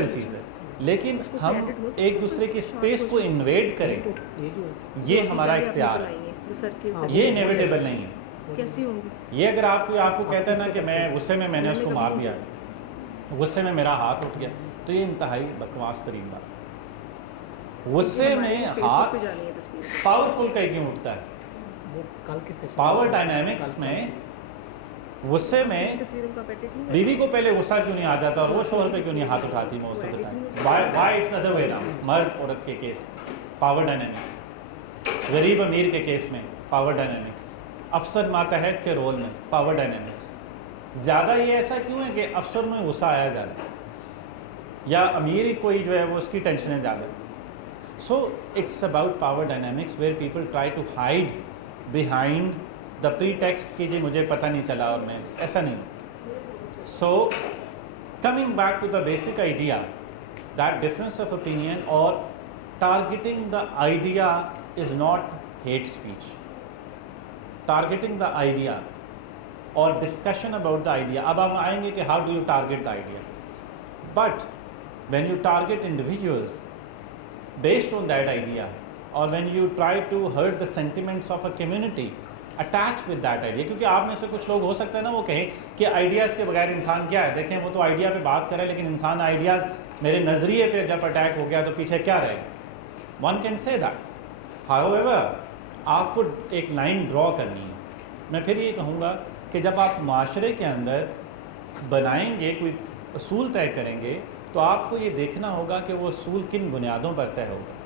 چیز ہے، لیکن ہم ایک دوسرے کی اسپیس کو انویڈ کریں یہ ہمارا اختیار ہے، یہ انیویٹیبل نہیں ہے. کیسی ہوں گی یہ اگر آپ کو کہتا ہے نا کہ میں غصے میں نے اس کو مار دیا، غصے میں میرا ہاتھ اٹھ گیا، تو یہ انتہائی بکواس ترین بات. غصے میں ہاتھ پاورفل کا کیوں اٹھتا ہے؟ پاور ڈائنامکس میں غصے میں بیوی کو پہلے غصہ کیوں نہیں آ جاتا اور وہ شوہر پہ کیوں نہیں ہاتھ اٹھاتی most of the time? Why it's other way around? مرد عورت کے کیس میں پاور ڈائنامکس، غریب امیر کے کیس میں پاور ڈائنامکس، افسر ماتحت کے رول میں پاور ڈائنامکس. زیادہ یہ ایسا کیوں ہے کہ افسر میں غصہ آیا زیادہ یا امیر کوئی جو ہے وہ اس کی ٹینشنیں زیادہ. So it's about power dynamics where people try to hide behind the پری ٹیکسٹ کہ جی مجھے پتہ نہیں چلا اور میں ایسا نہیں. So coming back to the basic idea that difference of opinion اور targeting the idea is not hate speech. Targeting the idea اور ڈسکشن اباؤٹ دا آئیڈیا. اب ہم آئیں گے کہ how do you target the idea. But when you target individuals based on that idea اور when you try to hurt the sentiments of a community attach with that idea, کیونکہ آپ میں سے کچھ لوگ ہو سکتا ہے نا وہ کہیں کہ آئیڈیاز کے بغیر انسان کیا ہے. دیکھیں وہ تو آئیڈیا پہ بات کرے لیکن انسان آئیڈیاز میرے نظریے پہ جب اٹیک ہو گیا تو پیچھے کیا رہے گا. One can say that. However آپ کو ایک لائن ڈرا کرنی ہے. میں پھر یہ کہوں گا کہ جب آپ معاشرے کے اندر بنائیں گے، کوئی اصول طے کریں گے، تو آپ کو یہ دیکھنا ہوگا کہ وہ اصول کن بنیادوں پر طے ہوگا.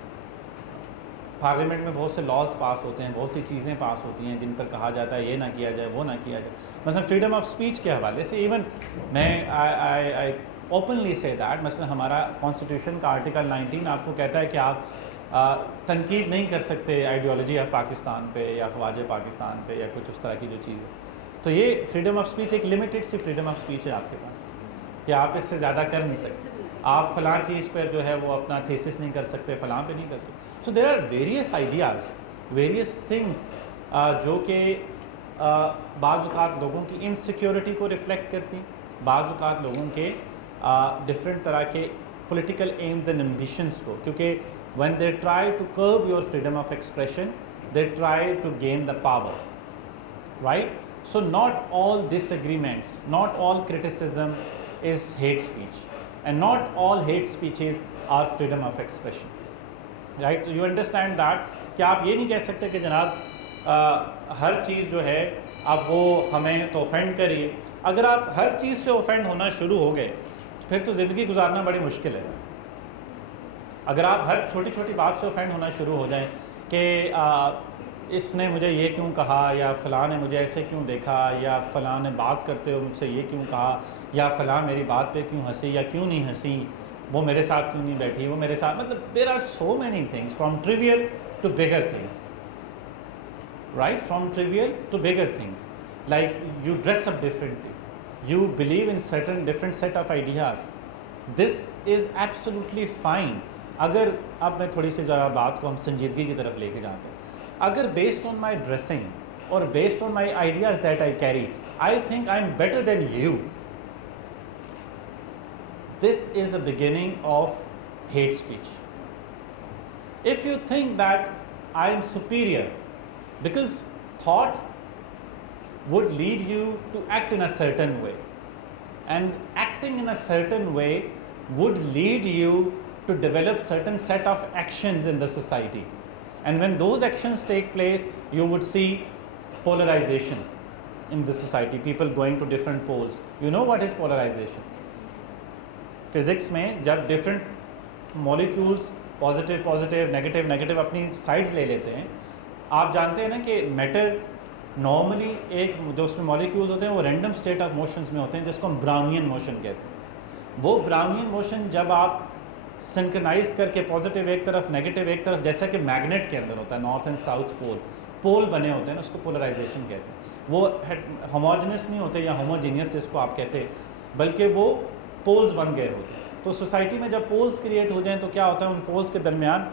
پارلیمنٹ میں بہت سے لاز پاس ہوتے ہیں، بہت سی چیزیں پاس ہوتی ہیں جن پر کہا جاتا ہے یہ نہ کیا جائے وہ نہ کیا جائے. مثلا فریڈم آف اسپیچ کے حوالے سے ایون میں آئی اوپنلی سے دیٹ مثلا ہمارا کانسٹیٹیوشن کا آرٹیکل 19 آپ کو کہتا ہے کہ آپ تنقید نہیں کر سکتے آئیڈیالوجی آف پاکستان پہ یا خواج پاکستان پہ یا کچھ اس طرح کی جو چیز ہے. تو یہ فریڈم آف اسپیچ ایک لمیٹڈ سی فریڈم آف اسپیچ ہے آپ کے پاس کہ آپ اس سے زیادہ کر نہیں سکتے. آپ فلاں چیز پر جو ہے وہ اپنا تھیسس نہیں کر سکتے، فلاں پہ نہیں کر سکتے. So there are various ideas, various things جو کہ بعض اوقات لوگوں کی انسیکیورٹی کو ریفلیکٹ کرتی، بعض اوقات لوگوں کے ڈفرینٹ طرح کے پولیٹیکل ایمز اینڈ ایمبیشنس کو، کیونکہ when they try to curb your freedom of expression, they try to gain the power, right? So not all disagreements, not all criticism is hate speech, and not all hate speeches are freedom of expression, right? So you understand that کہ آپ یہ نہیں کہہ سکتے کہ جناب ہر چیز جو ہے اب وہ ہمیں تو اوفینڈ کریے. اگر آپ ہر چیز سے اوفینڈ ہونا شروع ہو گئے تو پھر تو زندگی گزارنا بڑی مشکل ہے. اگر آپ ہر چھوٹی چھوٹی بات سے اوفینڈ ہونا شروع ہو جائیں کہ اس نے مجھے یہ کیوں کہا، یا فلاں نے مجھے ایسے کیوں دیکھا، یا فلاں نے بات کرتے ہوئے مجھ سے یہ کیوں کہا، یا فلاں میری بات پہ کیوں ہنسی یا کیوں نہیں ہنسی، وہ میرے ساتھ کیوں نہیں بیٹھی، وہ میرے ساتھ، مطلب there are so many things from travel to bigger things, right? From travel to bigger things like you dress up differently, you believe in certain different set of ideas. This is absolutely fine. اگر اب میں تھوڑی سی ذرا بات کو ہم سنجیدگی کی طرف لے کے جاتے ہیں، اگر بیسڈ آن مائی ڈریسنگ اور based on my ideas that I carry I think I am better than you, this is a beginning of hate speech. If you think that I am superior because thought would lead you to act in a certain way, and acting in a certain way would lead you to develop certain set of actions in the society, and when those actions take place you would see polarization in the society, people going to different poles. You know what is polarization? physics mein jab different molecules positive negative اپنی sides لے لیتے ہیں، آپ جانتے ہیں نا کہ metre normally ایک جو اس میں مالیکیولز ہوتے ہیں وہ رینڈم اسٹیٹ آف موشنز میں ہوتے ہیں جس کو ہم براؤنین موشن کہتے ہیں. وہ براؤنین موشن جب آپ سنکرنائز کر کے پازیٹیو ایک طرف نیگیٹو ایک طرف، جیسا کہ میگنیٹ کے اندر ہوتا ہے نارتھ اینڈ ساؤتھ پول بنے ہوتے ہیں، اس کو پولرائزیشن کہتے ہیں. وہ ہوموجنس نہیں ہوتے یا ہوموجینیس جس کو آپ کہتے ہیں، بلکہ وہ پولز بن گئے ہوتے ہیں. تو سوسائٹی میں جب پولز کریٹ ہو جائیں تو کیا ہوتا ہے، ان پولز کے درمیان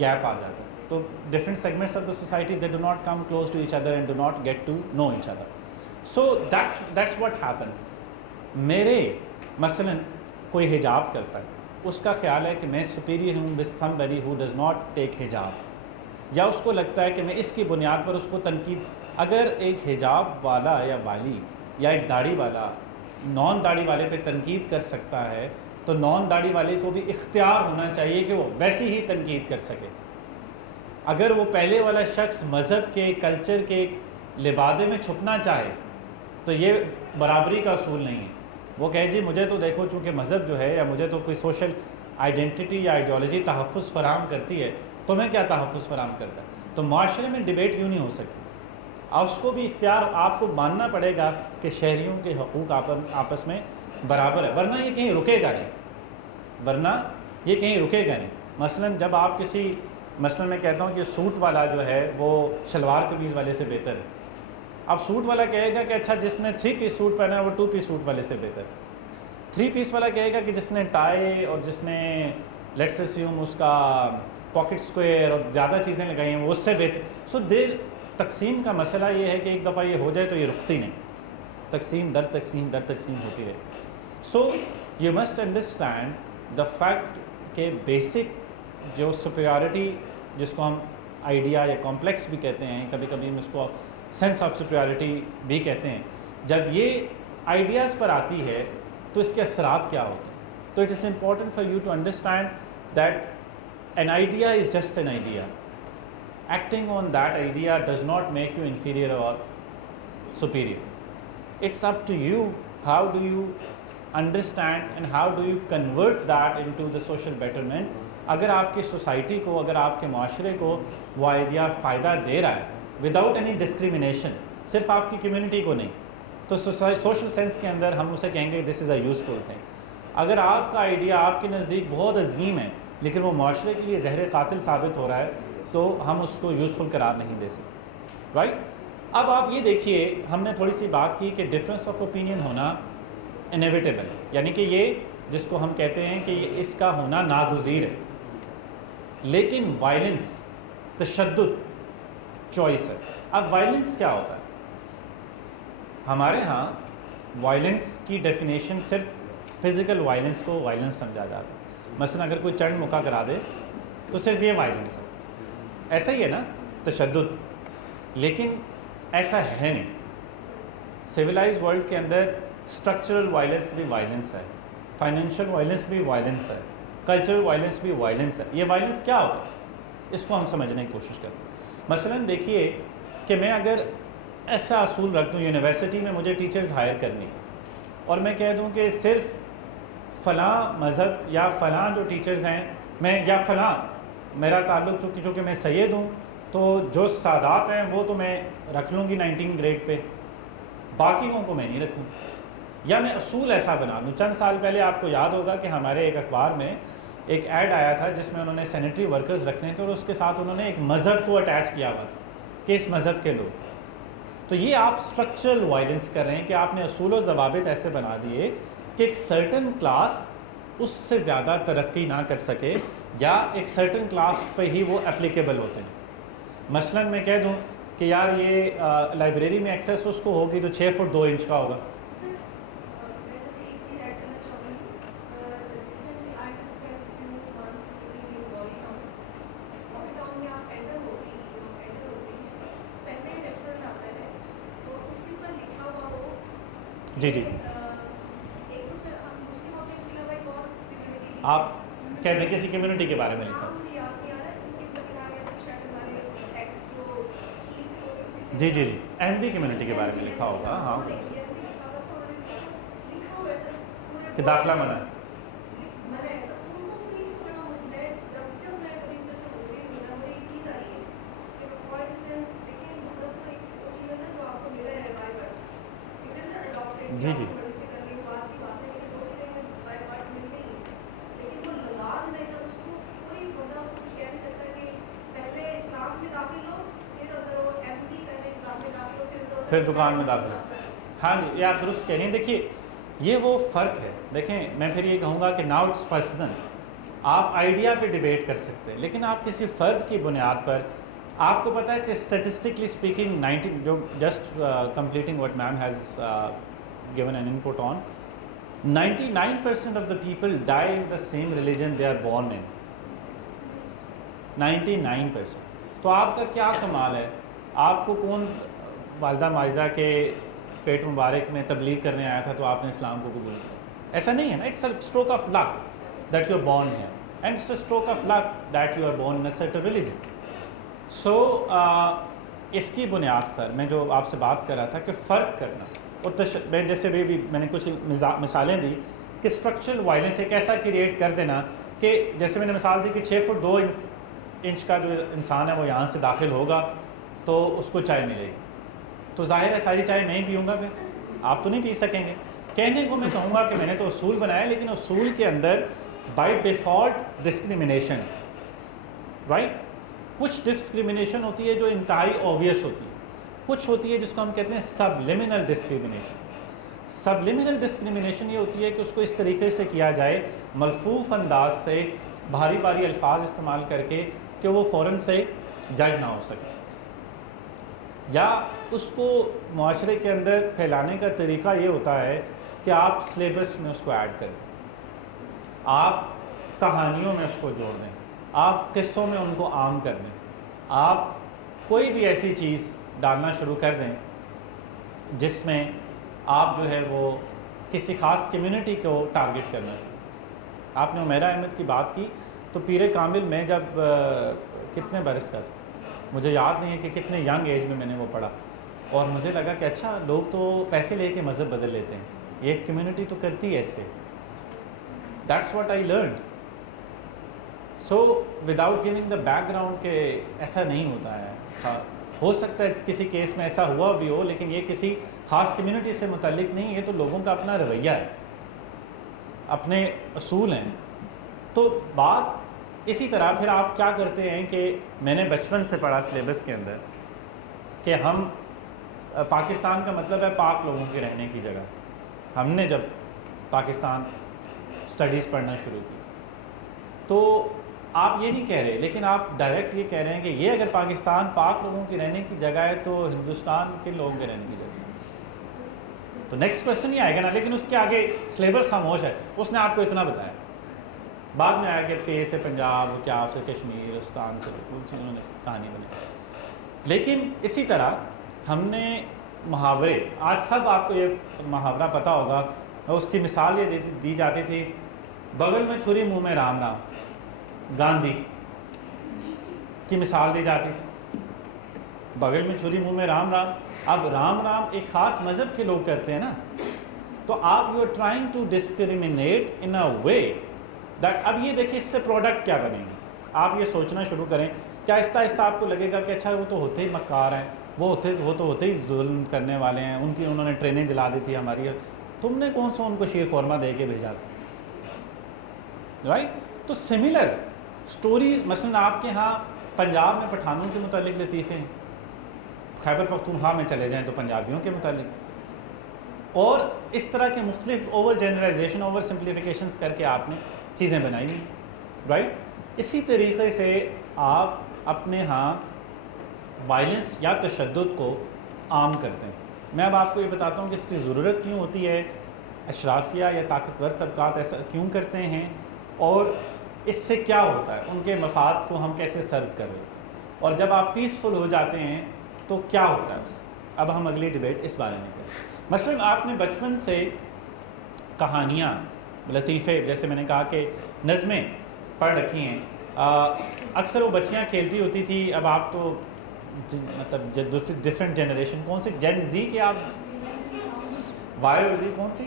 گیپ آ جاتا ہے. تو different segments of the society they do not come close to each other and do not get to know each other. So that's what happens. میرے مثلاً کوئی حجاب کرتا ہے اس کا خیال ہے کہ میں سپیریئر ہوں with somebody who does not take حجاب, یا اس کو لگتا ہے کہ میں اس کی بنیاد پر اس کو تنقید. اگر ایک حجاب والا یا والی یا ایک داڑھی والا نان داڑھی والے پہ تنقید کر سکتا ہے تو نان داڑھی والے کو بھی اختیار ہونا چاہیے کہ وہ ویسی ہی تنقید کر سکے. اگر وہ پہلے والا شخص مذہب کے کلچر کے لبادے میں چھپنا چاہے تو یہ برابری کا اصول نہیں ہے. وہ کہے جی مجھے تو دیکھو چونکہ مذہب جو ہے یا مجھے تو کوئی سوشل آئیڈینٹی یا آئیڈیالوجی تحفظ فراہم کرتی ہے, تمہیں کیا تحفظ فراہم کرتا ہے؟ تو معاشرے میں ڈیبیٹ یوں نہیں ہو سکتی. اس کو بھی اختیار آپ کو ماننا پڑے گا کہ شہریوں کے حقوق آپس میں برابر ہے, ورنہ یہ کہیں رکے گا نہیں. مثلاً جب آپ کسی, مثلاً میں کہتا ہوں کہ سوٹ والا جو ہے وہ شلوار قمیض والے سے بہتر ہے. اب سوٹ والا کہے گا کہ اچھا جس نے 3 پیس سوٹ پہنا ہے وہ 2 پیس سوٹ والے سے بہتر ہے. 3 پیس والا کہے گا کہ جس نے ٹائی اور جس نے لیٹس اسیوم اس کا پاکٹ سکوئر اور زیادہ چیزیں لگائی ہیں وہ اس سے بہتر. سو تقسیم کا مسئلہ یہ ہے کہ ایک دفعہ یہ ہو جائے تو یہ رکتی نہیں, تقسیم در تقسیم ہوتی رہے. So you must understand the fact کہ بیسک جو سپیریورٹی جس کو ہم آئیڈیا یا کمپلیکس بھی کہتے ہیں, کبھی کبھی ہم اس کو سینس آف سپیریورٹی بھی کہتے ہیں, جب یہ آئیڈیاز پر آتی ہے تو اس کے اثرات کیا ہوتے ہیں. تو it is important for you to understand that an idea is just an idea. Acting on that idea does not make you inferior or superior. It's up to you how do you understand and how do you convert that into the social betterment. اگر آپ کی society کو, اگر آپ کے معاشرے کو وہ آئیڈیا فائدہ دے رہا ہے وداؤٹ اینی ڈسکریمنیشن, صرف آپ کی کمیونٹی کو نہیں, تو سوشل سینس کے اندر ہم اسے کہیں گے دس از اے یوزفل تھنگ. اگر آپ کا آئیڈیا آپ کے نزدیک بہت عظیم ہے لیکن وہ معاشرے کے لیے زہر قاتل ثابت ہو رہا ہے تو ہم اس کو یوزفل قرار نہیں دے سکتے, رائٹ. اب آپ یہ دیکھیے, ہم نے تھوڑی سی بات کی کہ ڈفرینس آف اوپینین ہونا انیویٹیبل ہے, یعنی کہ یہ جس کو ہم کہتے ہیں کہ اس کا ہونا ناگزیر ہے. لیکن وائلنس, تشدد چوائس ہے. اب وائلنس کیا ہوتا ہے؟ ہمارے ہاں وائلنس کی ڈیفینیشن صرف فزیکل وائلنس کو وائلنس سمجھا جاتا ہے. مثلا اگر کوئی چنڈ مکہ کرا دے تو صرف یہ وائلنس ہے, ایسا ہی ہے نا تشدد, لیکن ایسا ہے نہیں. سویلائز ورلڈ کے اندر اسٹرکچرل وائلنس بھی وائلنس ہے, فائنینشیل وائلنس بھی وائلنس ہے, کلچرل وائلنس بھی وائلنس ہے. یہ وائلنس کیا ہوتا ہے اس کو ہم سمجھنے کی کوشش کرتے ہیں. مثلا دیکھیے کہ میں اگر ایسا اصول رکھ دوں یونیورسٹی میں مجھے ٹیچرز ہائر کرنی اور میں کہہ دوں کہ صرف فلاں مذہب یا فلاں جو ٹیچرز ہیں میں, یا فلاں میرا تعلق چونکہ میں سید ہوں تو جو سادات ہیں وہ تو میں رکھ لوں گی 19 گریڈ پہ, باقیوں کو میں نہیں رکھوں. یا میں اصول ایسا بنا دوں. چند سال پہلے آپ کو یاد ہوگا کہ ہمارے ایک اخبار میں ایک ایڈ آیا تھا جس میں انہوں نے سینیٹری ورکرز رکھنے تھے اور اس کے ساتھ انہوں نے ایک مذہب کو اٹیچ کیا ہوا تھا کہ اس مذہب کے لوگ. تو یہ آپ اسٹرکچرل وائلنس کر رہے ہیں کہ آپ نے اصول و ضوابط ایسے بنا دیے کہ ایک سرٹن کلاس اس سے زیادہ ترقی نہ کر سکے یا ایک سرٹن کلاس پہ ہی وہ اپلیکیبل ہوتے ہیں. مثلاً میں کہہ دوں کہ یار یہ لائبریری میں ایکسیس اس کو ہوگی تو 6 فٹ 2 انچ کا ہوگا. جی جی آپ کہتے ہیں کسی کمیونٹی کے بارے میں لکھا, جی جی جی احمدی کمیونٹی کے بارے میں لکھا ہوگا, ہاں کہ داخلہ منع ہے. جی جی پھر دکان میں داخل. ہاں جی یہ آپ درست کہہ رہی ہیں. دیکھیے یہ وہ فرق ہے. دیکھیں میں پھر یہ کہوں گا کہ ناؤ اٹس پرسنل, آپ آئیڈیا پہ ڈیبیٹ کر سکتے ہیں لیکن آپ کسی فرد کی بنیاد پر, آپ کو پتہ ہے کہ اسٹیٹسٹکلی اسپیکنگ 90 جو just completing what ma'am has given an input on, 99% of the people die in the same religion they are born in. 99%. تو آپ کا کیا کمال ہے؟ آپ کو کون والدہ ماجدہ کے پیٹ مبارک میں تبلیغ کرنے آیا تھا تو آپ نے اسلام کو قبول کیا؟ ایسا نہیں ہے نا. It's a stroke of luck that you are born here and it's a stroke of luck that you are born in a certain religion. سو اس کی بنیاد پر میں جو آپ سے بات کر رہا تھا کہ فرق کرنا اور میں جیسے بھی میں نے کچھ مثالیں دی کہ اسٹرکچرل وائلنس ایک ایسا کریٹ کر دینا کہ جیسے میں نے مثال دی کہ 6 فٹ 2 انچ کا جو انسان ہے وہ یہاں سے داخل ہوگا تو اس کو چائے ملے گی. تو ظاہر ہے ساری چائے میں ہی پیوں گا, پھر آپ تو نہیں پی سکیں گے. کہنے کو میں کہوں گا کہ میں نے تو اصول بنایا لیکن اصول کے اندر بائی ڈیفالٹ ڈسکریمنیشن, رائٹ. کچھ ڈسکریمنیشن ہوتی ہے جو انتہائی اوبویس ہوتی ہے, کچھ ہوتی ہے جس کو ہم کہتے ہیں سبلیمنل ڈسکریمنیشن. سبلیمنل ڈسکریمنیشن یہ ہوتی ہے کہ اس کو اس طریقے سے کیا جائے ملفوف انداز سے بھاری بھاری الفاظ استعمال کر کے کہ وہ فوراً سے جج نہ ہو سکے, یا اس کو معاشرے کے اندر پھیلانے کا طریقہ یہ ہوتا ہے کہ آپ سلیبس میں اس کو ایڈ کر دیں, آپ کہانیوں میں اس کو جوڑ دیں, آپ قصوں میں ان کو عام کر دیں, آپ کوئی بھی ایسی چیز ڈالنا شروع کر دیں جس میں آپ جو ہے وہ کسی خاص کمیونٹی کو ٹارگٹ کرنا شروع. آپ نے عمیرہ احمد کی بات کی تو پیر کامل میں جب کتنے برس کا تھا مجھے یاد نہیں ہے کہ کتنے ینگ ایج میں نے وہ پڑھا, اور مجھے لگا کہ اچھا لوگ تو پیسے لے کے مذہب بدل لیتے ہیں, ایک کمیونٹی تو کرتی ہے ایسے. That's what I learned. So without giving the background کہ ایسا نہیں ہوتا ہے. ہاں ہو سکتا ہے کسی کیس میں ایسا ہوا بھی ہو لیکن یہ کسی خاص کمیونٹی سے متعلق نہیں ہے, تو لوگوں کا اپنا رویہ ہے, اپنے اصول ہیں. تو بات اسی طرح پھر آپ کیا کرتے ہیں کہ میں نے بچپن سے پڑھا سلیبس کے اندر کہ ہم پاکستان کا مطلب ہے پاک لوگوں کے رہنے کی جگہ. ہم نے جب پاکستان سٹڈیز پڑھنا شروع کی تو آپ یہ نہیں کہہ رہے, لیکن آپ ڈائریکٹ یہ کہہ رہے ہیں کہ یہ اگر پاکستان پاک لوگوں کی رہنے کی جگہ ہے تو ہندوستان کن لوگوں کے رہنے کی جگہ ہے. تو نیکسٹ کوشچن یہ آئے گا نا, لیکن اس کے آگے سلیبس خاموش ہے. اس نے آپ کو اتنا بتایا, بعد میں آیا کہ پے سے پنجاب, کیا سے کشمیر, استان سے انہوں نے کہانی بنائی. لیکن اسی طرح ہم نے محاورے, آج سب آپ کو یہ محاورہ پتہ ہوگا, اس کی مثال یہ دی جاتی تھی بغل میں چھری منہ میں رام رام. گاندھی کی مثال دی جاتی تھی بغل میں چھری منہ میں رام رام. اب رام رام ایک خاص مذہب کے لوگ کرتے ہیں نا, تو آپ you are trying to discriminate in a way that. اب یہ دیکھیں اس سے پروڈکٹ کیا بنے گا, آپ یہ سوچنا شروع کریں کہ آہستہ آہستہ آپ کو لگے گا کہ اچھا وہ تو ہوتے ہی مکار ہیں, وہ تو ہوتے ہی ظلم کرنے والے ہیں, انہوں نے ٹرینیں جلا دی تھی ہماری, تم نے کون سا ان کو شیر خورمہ دے کے بھیجا تھا, رائٹ. تو سملر سٹوری مثلا آپ کے ہاں پنجاب میں پٹھانوں کے متعلق لطیفے ہیں, خیبر پختونخوا میں چلے جائیں تو پنجابیوں کے متعلق, اور اس طرح کے مختلف اوور جنرلائزیشن, اوور سمپلیفیکیشنز کر کے آپ نے چیزیں بنائی ہیں, رائٹ. اسی طریقے سے آپ اپنے ہاں وائلنس یا تشدد کو عام کرتے ہیں. میں اب آپ کو یہ بتاتا ہوں کہ اس کی ضرورت کیوں ہوتی ہے, اشرافیہ یا طاقتور طبقات ایسا کیوں کرتے ہیں, اور اس سے کیا ہوتا ہے, ان کے مفاد کو ہم کیسے سرو کر رہے ہیں, اور جب آپ پیسفل ہو جاتے ہیں تو کیا ہوتا ہے اس. اب ہم اگلی ڈیبیٹ اس بارے میں کریں. مثلا آپ نے بچپن سے کہانیاں, لطیفے, جیسے میں نے کہا کہ نظمیں پڑھ رکھی ہیں, اکثر وہ بچیاں کھیلتی ہوتی تھی. اب آپ تو مطلب ڈفرینٹ جنریشن, کون سی جن زی کے آپ, وائی اور زی کون سی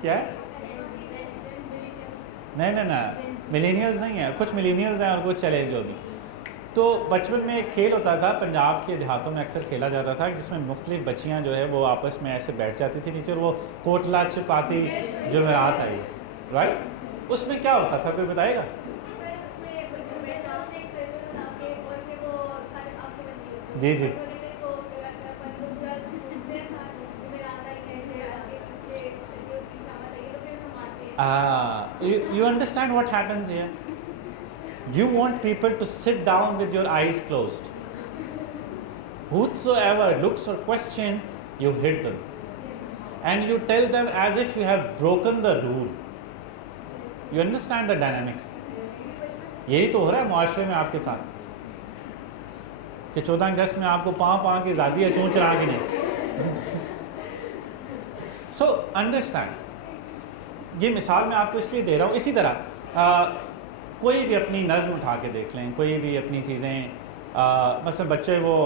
کیا ہے, نہیں ملینیلز نہیں ہیں, کچھ ملینیلز ہیں اور کچھ چلے جو بھی. تو بچپن میں ایک کھیل ہوتا تھا پنجاب کے دیہاتوں میں اکثر کھیلا جاتا تھا, جس میں مختلف بچیاں جو ہے وہ آپس میں ایسے بیٹھ جاتی تھی نیچے, اور وہ کوٹلا چپاتی جمعرات آئی, رائٹ. اس میں کیا ہوتا تھا, کوئی بتائے گا؟ جی جی, you understand what happens here? You want people to sit down with your eyes closed. Whosoever looks or questions, you hit them. and you tell them as if you have broken the rule. You understand the dynamics? یہی تو ہو رہا ہے معاشرے میں آپ کے ساتھ کہ 14 اگست میں آپ کو پاؤں کی زادی ہے، چونچ رہا کی نہیں. سو انڈرسٹینڈ، یہ مثال میں آپ کو اس لیے دے رہا ہوں. اسی طرح کوئی بھی اپنی نظم اٹھا کے دیکھ لیں، کوئی بھی اپنی چیزیں، مثلا بچے وہ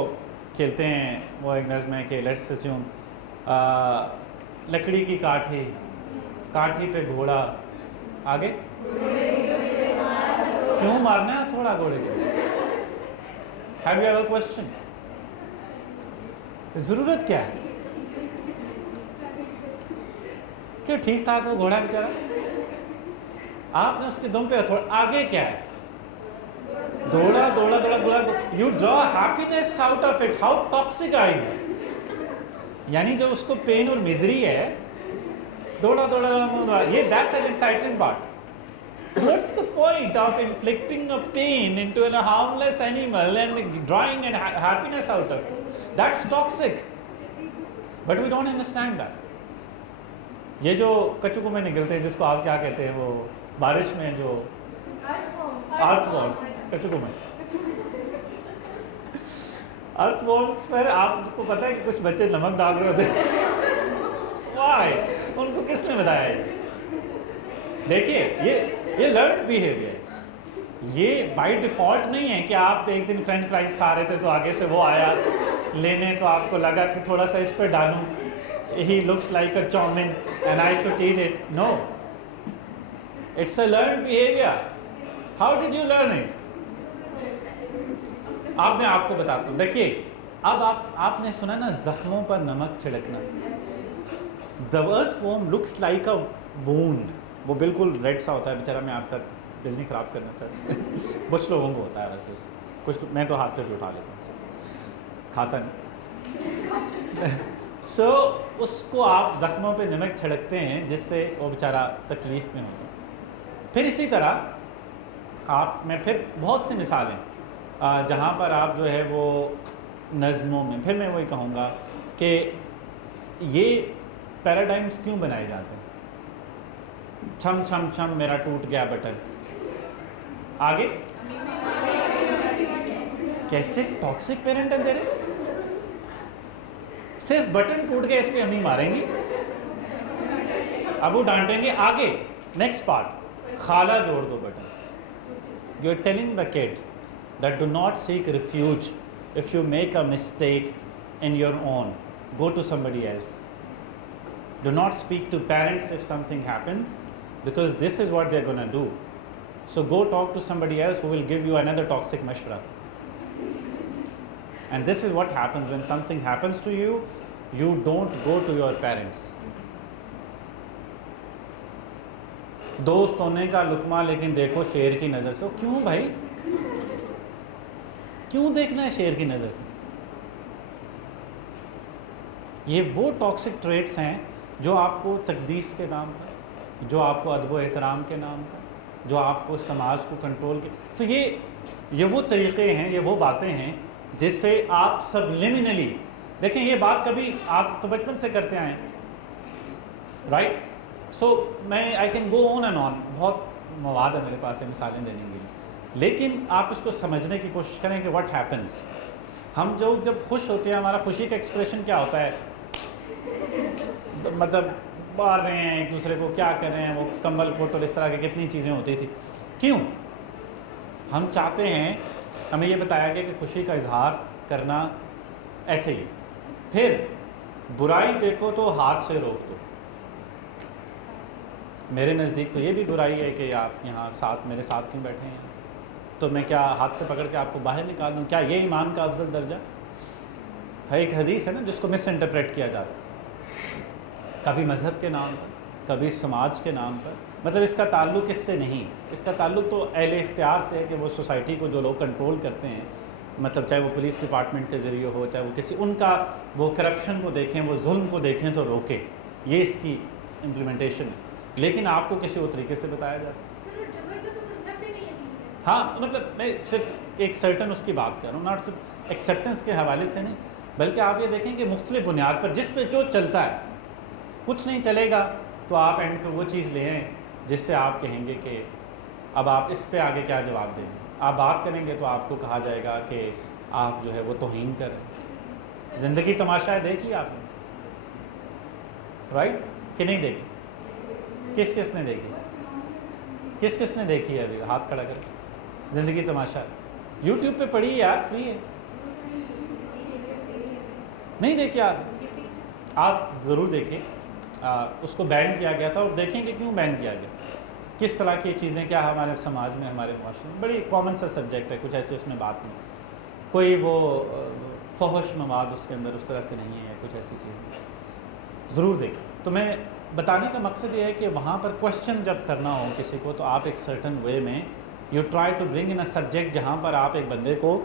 کھیلتے ہیں، وہ ایک نظم ہے کہ لیٹس اسیوم لکڑی کی کاٹھی، کاٹھی پہ گھوڑا، آگے کیوں مارنا ہے تھوڑا گھوڑے کو؟ ہیو یو ایور کوسچن ضرورت کیا ہے؟ کہ ٹھیک ٹھاک وہ گھوڑا بیچارا، آپ نے اس کے دم پہ تھوڑا آگے کیا ہے؟ دوڑا دوڑا دوڑا دوڑا. You draw happiness out of it. How toxic are you? یعنی جو اس کو پین اور میزری ہے، دوڑا دوڑا دوڑا، یہ that's an exciting part. What's the point of inflicting a pain into a harmless animal and drawing happiness out of it? That's toxic. But we don't understand that. یہ جو کچکو میں نکلتے ہیں، جس کو آپ کیا کہتے ہیں، وہ بارش میں جو ارتھ وارمز، کچکو میں ارتھ وارمز پر آپ کو پتہ ہے کہ کچھ بچے نمک ڈال رہے ہوتے ہیں. Why؟ ان کو کس نے بتایا یہ؟ دیکھیے یہ لرنڈ بیہیویئر، یہ بائی ڈیفالٹ نہیں ہے کہ آپ ایک دن فرینچ فرائز کھا رہے تھے تو آگے سے وہ آیا لینے، تو آپ کو لگا کہ تھوڑا سا اس پہ ڈالوں، he looks like a chowmin and I should eat it. No, it's a learned behavior. How did you learn it? آپ میں آپ کو بتاتا ہوں. دیکھیے اب آپ نے سنا نا زخموں پر نمک چھڑکنا. The earthworm looks like a wound. وہ بالکل ریڈ سا ہوتا ہے بیچارہ. میں آپ کا دل نہیں خراب کرنا چاہتا، کچھ لوگوں کو ہوتا ہے ویسے اس سے، کچھ میں تو ہاتھ پہ بھی اٹھا لیتا ہوں، کھاتا نہیں. سو اس کو آپ زخموں پہ نمک چھڑکتے ہیں جس سے وہ بیچارہ تکلیف میں ہوتا ہے. پھر اسی طرح آپ میں پھر بہت سی مثالیں جہاں پر آپ جو ہے وہ نظموں میں، پھر میں وہی کہوں گا کہ یہ پیراڈائمس کیوں بنائے جاتے ہیں. چھم چھم چھم میرا ٹوٹ گیا بٹن، آگے کیسے ٹاکسک پیرنٹ ہے تیرے، صرف بٹن ٹوٹ گیا اس پہ امی ماریں گی، ابو ڈانٹیں گے. آگے نیکسٹ پارٹ، خالہ جوڑ دو button. You are telling the kid that do not seek refuge if you make a mistake in your own, go to somebody else. Do not speak to parents if something happens, because this is what they're going to do. So go talk to somebody else who will give you another toxic mashwara. And this is what happens when something happens to you. You don't go to your parents. دوست ہونے کا لقمہ لیکن دیکھو شیر کی نظر سے. کیوں بھائی، کیوں دیکھنا ہے شیر کی نظر سے؟ یہ وہ ٹاکسک ٹریٹس ہیں جو آپ کو تقدیس کے نام پر، جو آپ کو ادب و احترام کے نام پر، جو آپ کو سماج کو کنٹرول کے، تو یہ وہ طریقے ہیں، یہ وہ باتیں ہیں جس سے آپ سبلیمنلی، دیکھیں یہ بات کبھی آپ تو بچپن سے کرتے آئے ہیں، رائٹ. سو میں I can go on and on, بہت مواد ہے میرے پاس مثالیں دینے کے لیے، لیکن آپ اس کو سمجھنے کی کوشش کریں کہ واٹ ہیپنس. ہم جب خوش ہوتے ہیں، ہمارا خوشی کا ایکسپریشن کیا ہوتا ہے؟ مطلب مار رہے ہیں ایک دوسرے کو، کیا کر رہے ہیں، وہ کمبل کوٹ اور اس طرح کی کتنی چیزیں ہوتی تھی. کیوں؟ ہم چاہتے ہیں، ہمیں یہ بتایا گیا کہ خوشی کا اظہار کرنا ایسے ہی. پھر برائی دیکھو تو ہاتھ سے روک دو. میرے نزدیک تو یہ بھی برائی ہے کہ آپ یہاں ساتھ میرے ساتھ کیوں بیٹھے ہیں، تو میں کیا ہاتھ سے پکڑ کے آپ کو باہر نکال دوں؟ کیا یہ ایمان کا افضل درجہ ہے؟ ایک حدیث ہے نا جس کو مس انٹرپریٹ کیا جاتا ہے، کبھی مذہب کے نام پر، کبھی سماج کے نام پر. مطلب اس کا تعلق اس سے نہیں، اس کا تعلق تو اہل اختیار سے ہے کہ وہ سوسائٹی کو جو لوگ کنٹرول کرتے ہیں، مطلب چاہے وہ پولیس ڈپارٹمنٹ کے ذریعے ہو، چاہے وہ کسی ان کا وہ کرپشن کو دیکھیں، وہ ظلم کو دیکھیں تو روکیں. یہ اس کی امپلیمنٹیشن. لیکن آپ کو کسی اور طریقے سے بتایا جاتا ہے. ہاں مطلب میں صرف ایک سرٹن اس کی بات کر رہا ہوں، ناٹ صرف ایکسیپٹنس کے حوالے سے نہیں، بلکہ آپ یہ دیکھیں کہ مختلف بنیاد پر جس پہ جو چلتا ہے، کچھ نہیں چلے گا تو آپ اینڈ پہ وہ چیز لے آئیں جس سے آپ کہیں گے کہ اب آپ اس پہ آگے کیا جواب دیں گے. آپ بات کریں گے تو آپ کو کہا جائے گا کہ آپ جو ہے وہ توہین کر رہے ہیں. زندگی تماشا ہے دیکھ لیا آپ نے, رائٹ کہ نہیں دیکھی؟ کس کس نے دیکھی؟ کس کس نے دیکھی ہے ابھی ہاتھ کھڑا کر؟ زندگی تماشا یوٹیوب پہ پڑھی یار, فری ہے. نہیں دیکھی آپ ضرور دیکھیں. اس کو بین کیا گیا تھا اور دیکھیں کہ کیوں بین کیا گیا, کس طرح کی چیزیں کیا ہمارے سماج میں, ہمارے معاشرے میں. بڑی کامن سا سبجیکٹ ہے, کچھ ایسے اس میں بات نہیں, کوئی وہ فحش مواد اس کے اندر اس طرح سے نہیں ہے, کچھ ایسی چیز ضرور دیکھیں. تو میں بتانے کا مقصد یہ ہے کہ وہاں پر کوشچن جب کرنا ہو کسی کو تو آپ ایک سرٹن وے میں you try to bring in a subject جہاں پر آپ ایک بندے کو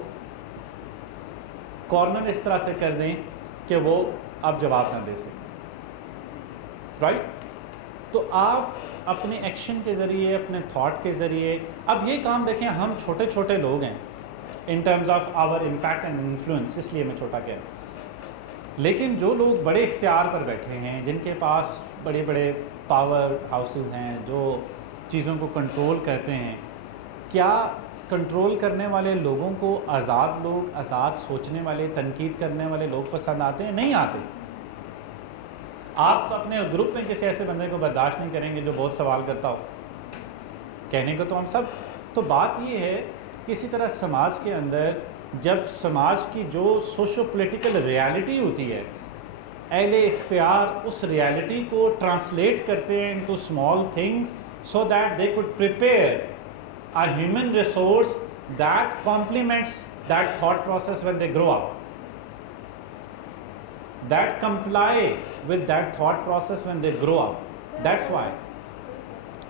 کارنر اس طرح سے کر دیں کہ وہ اب جواب نہ دے سکیں, رائٹ. تو آپ اپنے ایکشن کے ذریعے, اپنے تھاٹ کے ذریعے, اب یہ کام دیکھیں ہم چھوٹے چھوٹے لوگ ہیں in terms of our impact and influence, اس لیے میں چھوٹا کہہ رہا ہوں. لیکن جو لوگ بڑے اختیار پر بیٹھے ہیں, جن کے پاس بڑے بڑے پاور ہاؤسز ہیں, جو چیزوں کو کنٹرول کرتے ہیں, کیا کنٹرول کرنے والے لوگوں کو آزاد لوگ, آزاد سوچنے والے, تنقید کرنے والے لوگ پسند آتے ہیں؟ نہیں آتے. آپ اپنے گروپ میں کسی ایسے بندے کو برداشت نہیں کریں گے جو بہت سوال کرتا ہو, کہنے کو تو ہم سب. تو بات یہ ہے کسی طرح سماج کے اندر جب سماج کی جو سوشو پولیٹیکل ریالٹی ہوتی ہے, اہل اختیار اس ریالٹی کو ٹرانسلیٹ کرتے ہیں into small things so that they could prepare a human resource that complements that thought process when they grow up, that comply with that thought process when they grow up. That's why.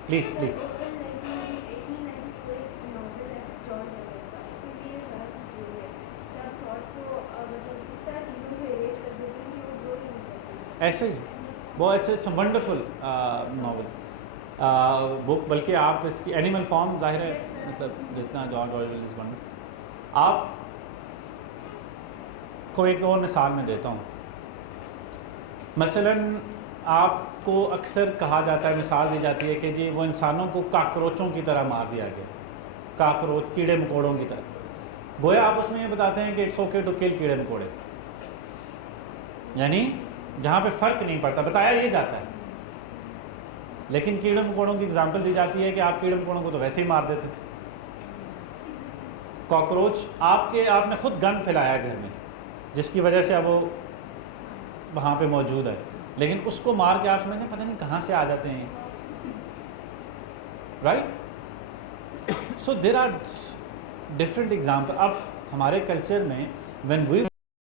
Please. ایسے ہی وہ ایسے wonderful novel بک, بلکہ آپ اس کی animal form ظاہر ہے مطلب جتنا جارج آرویل از ونڈرفل. آپ کو ایک اور مثال میں دیتا ہوں. مثلا آپ کو اکثر کہا جاتا ہے, مثال دی جاتی ہے کہ جی وہ انسانوں کو کاکروچوں کی طرح مار دیا گیا, کاکروچ کیڑے مکوڑوں کی طرح. گویا آپ اس میں یہ بتاتے ہیں کہ اٹس اوکے ٹو کل کیڑے مکوڑے, یعنی جہاں پہ فرق نہیں پڑتا بتایا یہ جاتا ہے. لیکن کیڑے مکوڑوں کی اگزامپل دی جاتی ہے کہ آپ کیڑے مکوڑوں کو تو ویسے ہی مار دیتے تھے. کاکروچ آپ نے خود گند پھیلایا گھر میں جس کی وجہ سے اب وہ وہاں پہ موجود ہے, لیکن اس کو مار کے آپ سمجھتے ہیں پتہ نہیں کہاں سے آ جاتے ہیں, right. So there are different example. اب ہمارے کلچر میں when we